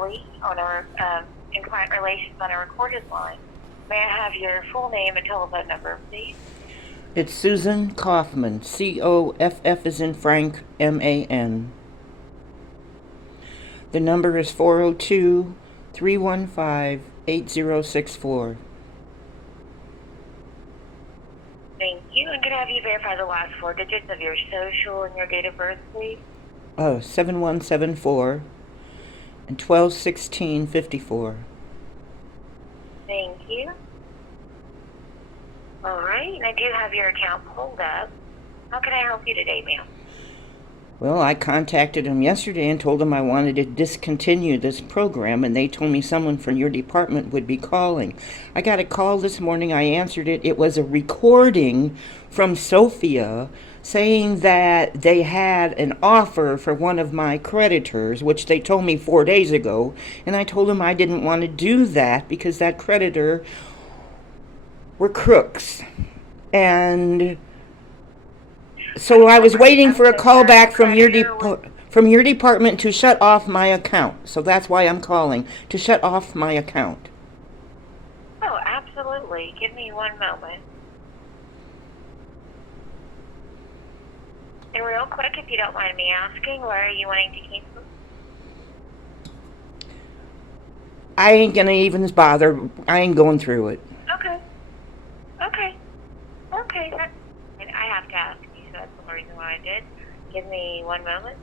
Ellie on our in client relations on a recorded line. May I have your full name and telephone number, please? It's Susan Kaufman, Coff as in Frank, MAN. The number is 402-315-8064. Thank you. And can I have you verify the last four digits of your social and your date of birth, please? 7174 and 12/16/54. Thank you. All right. And I do have your account pulled up. How can I help you today, ma'am? Well, I contacted them yesterday and told them I wanted to discontinue this program, and they told me someone from your department would be calling. I got a call this morning. I answered it. It was a recording from Sophia saying that they had an offer for one of my creditors, which they told me 4 days ago, and I told them I didn't want to do that because that creditor were crooks. And so I was waiting for a call back from your department to shut off my account. So that's why I'm calling, to shut off my account. Oh, absolutely. Give me one moment. And real quick, if you don't mind me asking, why are you wanting to cancel? I ain't gonna even bother. I ain't going through it. Okay. And I have to ask you, so that's the reason why I did. Give me one moment.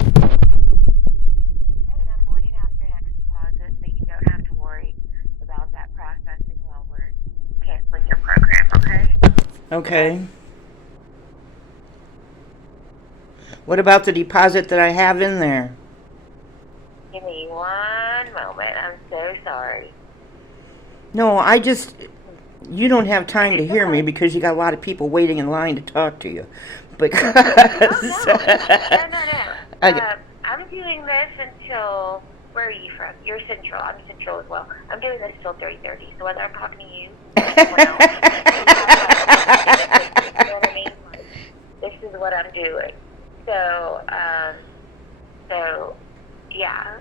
And I'm voiding out your next deposit so you don't have to worry about that processing while we're canceling your program, okay? Okay. What about the deposit that I have in there? Give me one moment. I'm so sorry. No, you don't have time to hear me because you got a lot of people waiting in line to talk to you. Because No. I- I'm doing this until, where are you from? You're Central. I'm Central as well. I'm doing this till 3:30. So whether I'm talking to you or someone else, you know what I mean? Like, this is what I'm doing. So yeah.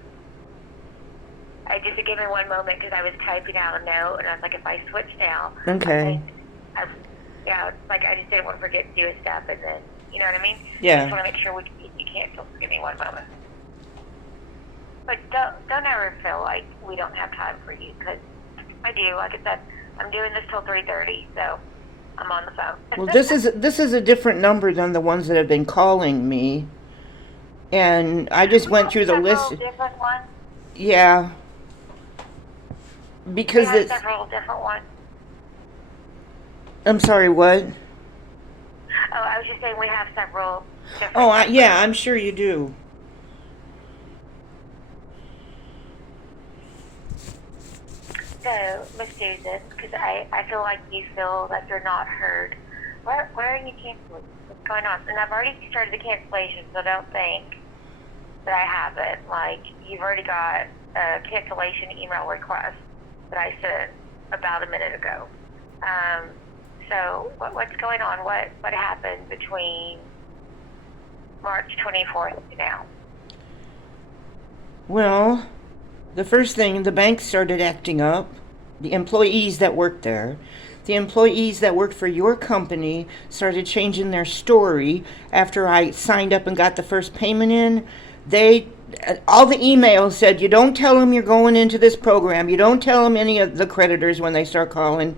I just give me one moment because I was typing out a note and I was like, if I switch now, Okay. it's like I just didn't want to forget to do a step, and then you know what I mean. Yeah. I just want to make sure you cancel. Give me one moment. But don't ever feel like we don't have time for you, because I do. Like I said, I'm doing this till 3:30, so I'm on the phone. Well, this is a different number than the ones that have been calling me, and I just went through the list. Different ones. Yeah, because We have it's. several different ones. I'm sorry. What? Oh, I was just saying we have several different Oh, ones. yeah. I'm sure you do. So, Miss Susan, because I feel like you feel that you're not heard. Why are you canceling? What's going on? And I've already started the cancellation, so don't think that I haven't. Like, you've already got a cancellation email request that I sent about a minute ago. So what's going on? What happened between March 24th to now? Well, the first thing, the bank started acting up. The employees that worked there. The employees that worked for your company started changing their story after I signed up and got the first payment in. All the emails said, you don't tell them you're going into this program. You don't tell them any of the creditors when they start calling.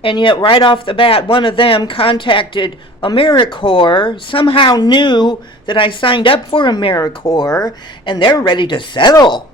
And yet, right off the bat, one of them contacted Americor, somehow knew that I signed up for Americor, and they're ready to settle.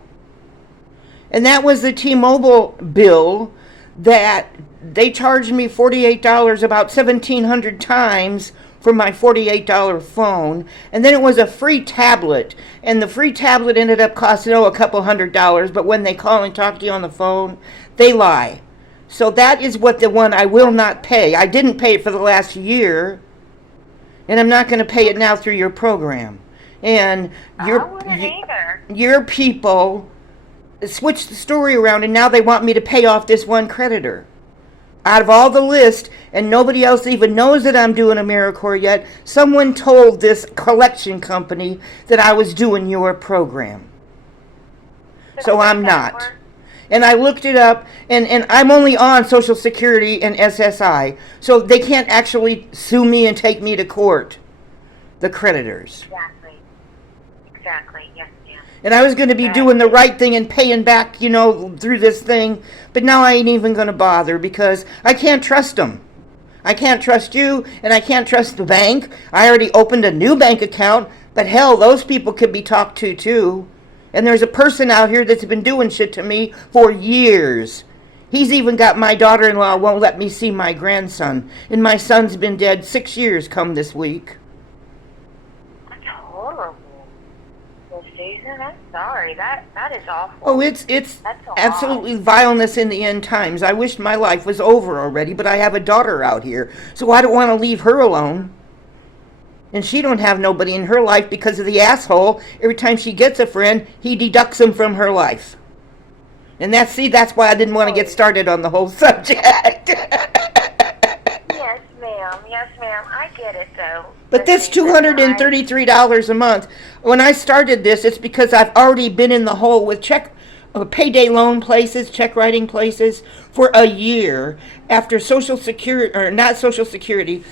And that was the T-Mobile bill that they charged me $48 about 1,700 times for my $48 phone. And then it was a free tablet. And the free tablet ended up costing, a couple $100. But when they call and talk to you on the phone, they lie. So that is what the one I will not pay. I didn't pay it for the last year. And I'm not going to pay it now through your program. And your people switched the story around, and now they want me to pay off this one creditor. out of all the list, and nobody else even knows that I'm doing Americor yet, someone told this collection company that I was doing your program. So I'm not. And I looked it up, and I'm only on Social Security and SSI, so they can't actually sue me and take me to court, the creditors. Exactly, yes, ma'am. And I was going to be doing the right thing and paying back, through this thing, but now I ain't even going to bother because I can't trust them. I can't trust you, and I can't trust the bank. I already opened a new bank account, but hell, those people could be talked to too. And there's a person out here that's been doing shit to me for years. He's even got my daughter-in-law won't let me see my grandson. And my son's been dead 6 years come this week. That's horrible. Well, Susan, I'm sorry. That is awful. Oh, it's absolutely vileness in the end times. I wish my life was over already, but I have a daughter out here, so I don't want to leave her alone. And she don't have nobody in her life because of the asshole. Every time she gets a friend, he deducts them from her life. And that's why I didn't want to get started on the whole subject. Yes, ma'am. I get it, though. But this $233 a month, when I started this, it's because I've already been in the hole with payday loan places, check writing places for a year after Social Security, or not Social Security,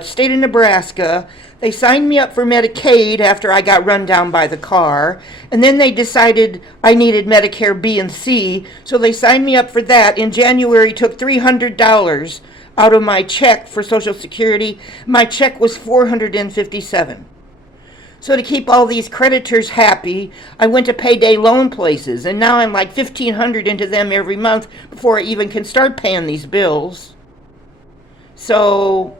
state of Nebraska. They signed me up for Medicaid after I got run down by the car, and then they decided I needed Medicare B and C, so they signed me up for that. In January, took $300 out of my check for Social Security. My check was $457. So to keep all these creditors happy, I went to payday loan places, and now I'm like $1,500 into them every month before I even can start paying these bills. So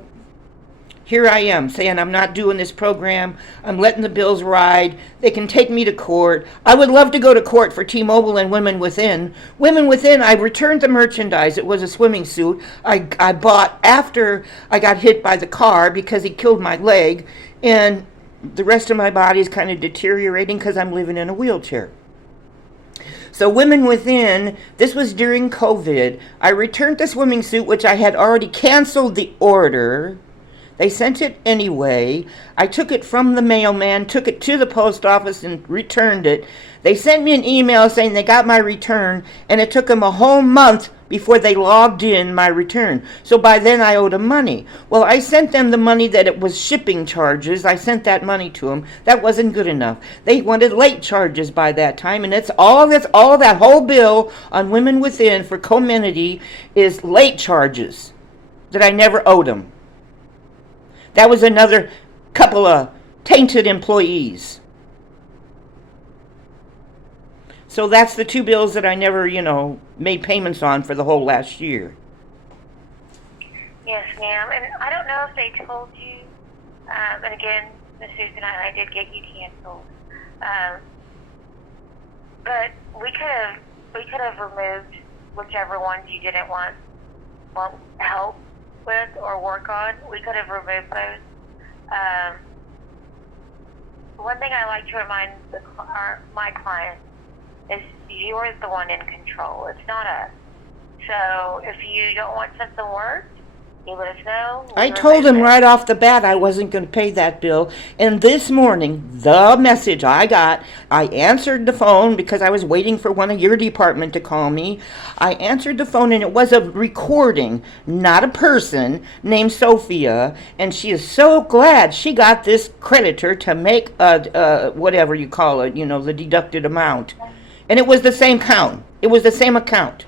here I am saying I'm not doing this program. I'm letting the bills ride. They can take me to court. I would love to go to court for T-Mobile and Women Within. Women Within, I returned the merchandise. It was a swimming suit I bought after I got hit by the car because he killed my leg, and the rest of my body is kind of deteriorating because I'm living in a wheelchair. So Women Within, this was during COVID. I returned the swimming suit, which I had already canceled the order. They sent it anyway. I took it from the mailman, took it to the post office, and returned it. They sent me an email saying they got my return, and it took them a whole month before they logged in my return. So by then I owed them money. Well, I sent them the money that it was shipping charges. I sent that money to them. That wasn't good enough. They wanted late charges by that time, and it's all that whole bill on Women Within for Comenity is late charges that I never owed them. That was another couple of tainted employees. So that's the two bills that I never, made payments on for the whole last year. Yes, ma'am. And I don't know if they told you, and again, Miss Susan, I did get you canceled. But we could have removed whichever ones you didn't want help with or work on. We could have removed those. One thing I like to remind my clients is you're the one in control. It's not us. So if you don't want something worked, you let us know. I told him right off the bat I wasn't going to pay that bill. And this morning, the message I got, I answered the phone because I was waiting for one of your department to call me. I answered the phone, and it was a recording, not a person, named Sophia. And she is so glad she got this creditor to make whatever you call it, the deducted amount. And it was the same count. It was the same account.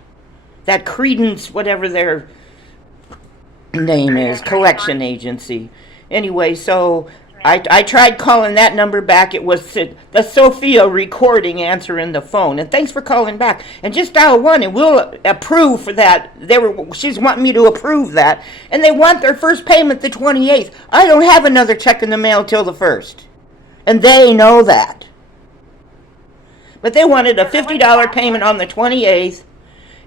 That Credence, whatever their name is, collection agency. Anyway, so I tried calling that number back. It was the Sophia recording answering the phone. And thanks for calling back. And just dial 1 and we'll approve for that. She's wanting me to approve that. And they want their first payment the 28th. I don't have another check in the mail till the 1st. And they know that. But they wanted a $50 payment on the 28th.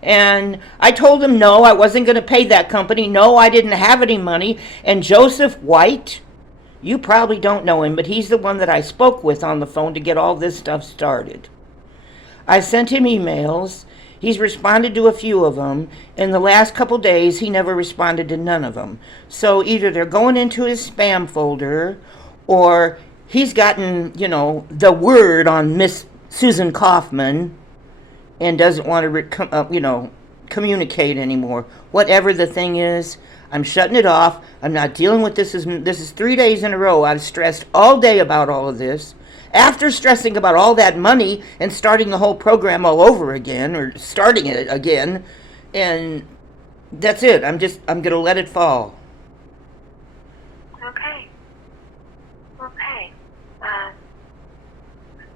And I told them no, I wasn't going to pay that company. No, I didn't have any money. And Joseph White, you probably don't know him, but he's the one that I spoke with on the phone to get all this stuff started. I sent him emails. He's responded to a few of them. In the last couple days, he never responded to none of them. So either they're going into his spam folder, or he's gotten, the word on Miss Susan Kaufman and doesn't want to, communicate anymore. Whatever the thing is, I'm shutting it off. I'm not dealing with this. This is 3 days in a row. I've stressed all day about all of this. After stressing about all that money and starting the whole program all over again, or starting it again, and that's it. I'm going to let it fall. Okay. Okay.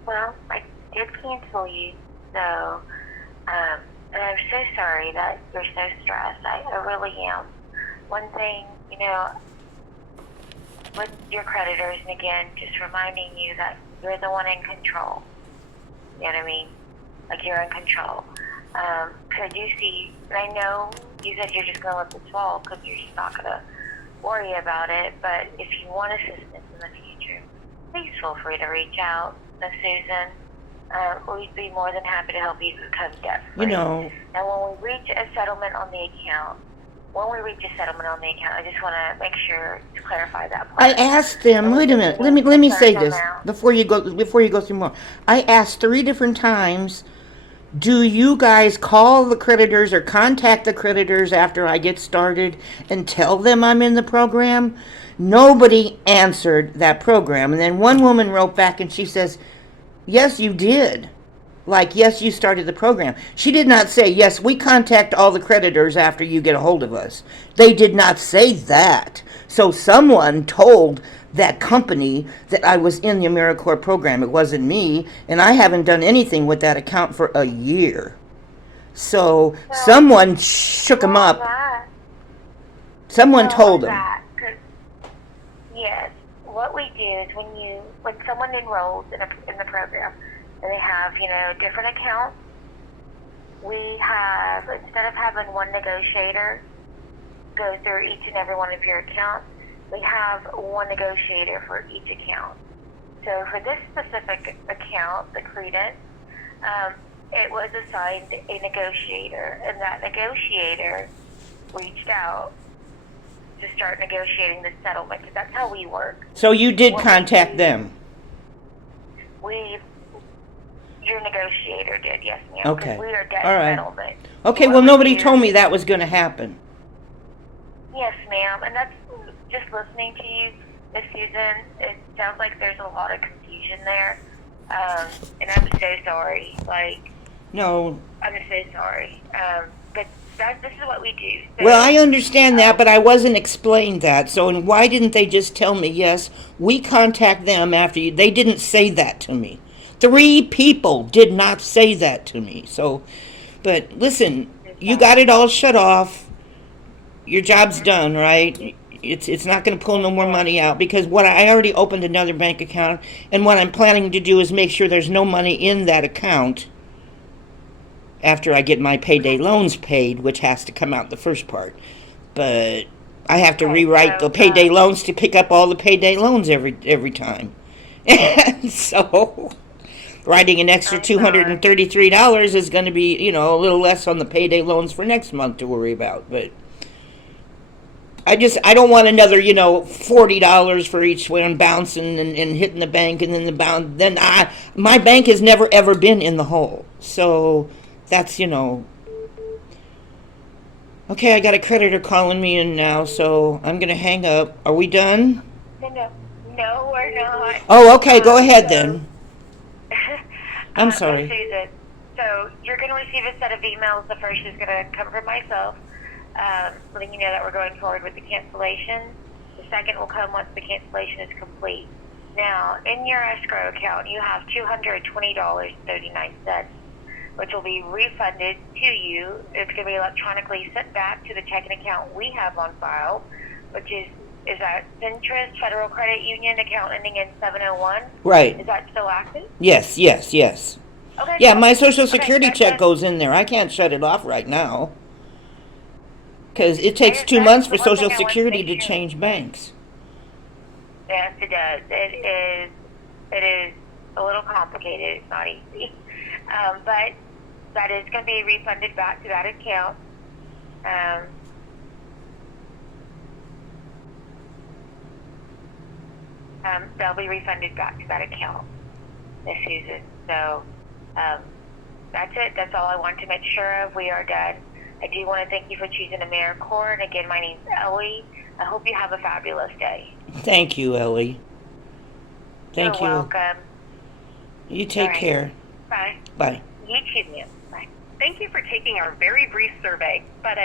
Well, I did cancel you, so, and I'm so sorry that you're so stressed. I really am. One thing, with your creditors, and again, just reminding you that you're the one in control. You know what I mean? Like, you're in control. Because you see, and I know you said you're just going to let this fall because you're just not going to worry about it, but if you want assistance in the future, please feel free to reach out to Susan. We'd be more than happy to help you become debt-free. And when we reach a settlement on the account, I just want to make sure to clarify that part. I asked them. Wait a minute. Let me say this before you go through more. I asked 3 different times. Do you guys call the creditors or contact the creditors after I get started and tell them I'm in the program? Nobody answered that program. And then one woman wrote back and she says, yes, you did. Like, yes, you started the program. She did not say, yes, we contact all the creditors after you get a hold of us. They did not say that. So someone told that company that I was in the Americor program. It wasn't me, and I haven't done anything with that account for a year. So someone shook them up. Someone told them. Yes, what we do is when someone enrolls in the program, and they have, different accounts, we have, instead of having one negotiator go through each and every one of your accounts, we have one negotiator for each account. So for this specific account, the Credence, it was assigned a negotiator, and that negotiator reached out to start negotiating the settlement, because that's how we work. So you did contact them? Your negotiator did, yes, ma'am. Okay. We are debt settlement. Okay, well, nobody told me that was going to happen. Yes, ma'am. And that's just listening to you this season. It sounds like there's a lot of confusion there. And I'm so sorry. No. I'm so sorry. But this is what we do. So, well, I understand that, but I wasn't explained that. So, and why didn't they just tell me, yes, we contact them after you? They didn't say that to me. 3 people did not say that to me. So, but listen, you got it all shut off. Your job's done, right? It's not going to pull no more money out, because I already opened another bank account, and what I'm planning to do is make sure there's no money in that account after I get my payday loans paid, which has to come out the first part. But I have to rewrite the payday loans to pick up all the payday loans every time. And so writing an extra $233 is going to be, a little less on the payday loans for next month to worry about. But I don't want another, $40 for each one bouncing and hitting the bank, and then my bank has never ever been in the hole. So that's, okay, I got a creditor calling me in now, so I'm going to hang up. Are we done? No, we're not. Oh, okay, go ahead then. I'm sorry. Susan, so you're going to receive a set of emails. The first is going to come from myself, letting you know that we're going forward with the cancellation. The second will come once the cancellation is complete. Now, in your escrow account, you have $220.39, which will be refunded to you. It's going to be electronically sent back to the checking account we have on file, which is that Centrist Federal Credit Union account ending in 701? Right. Is that still active? Yes. Okay. Yeah, my Social Security check goes in there. I can't shut it off right now, because it takes 2 months for Social Security to change banks. Yes, it does. It is a little complicated. It's not easy. But that is going to be refunded back to that account. They'll be refunded back to that account, Miss Susan. So that's it. That's all I want to make sure of. We are done. I do want to thank you for choosing Americor. And again, my name's Ellie. I hope you have a fabulous day. Thank you, Ellie. Thank You're you. welcome. You take care. Bye. Bye. You too, ma'am. Bye. Thank you for taking our very brief survey, but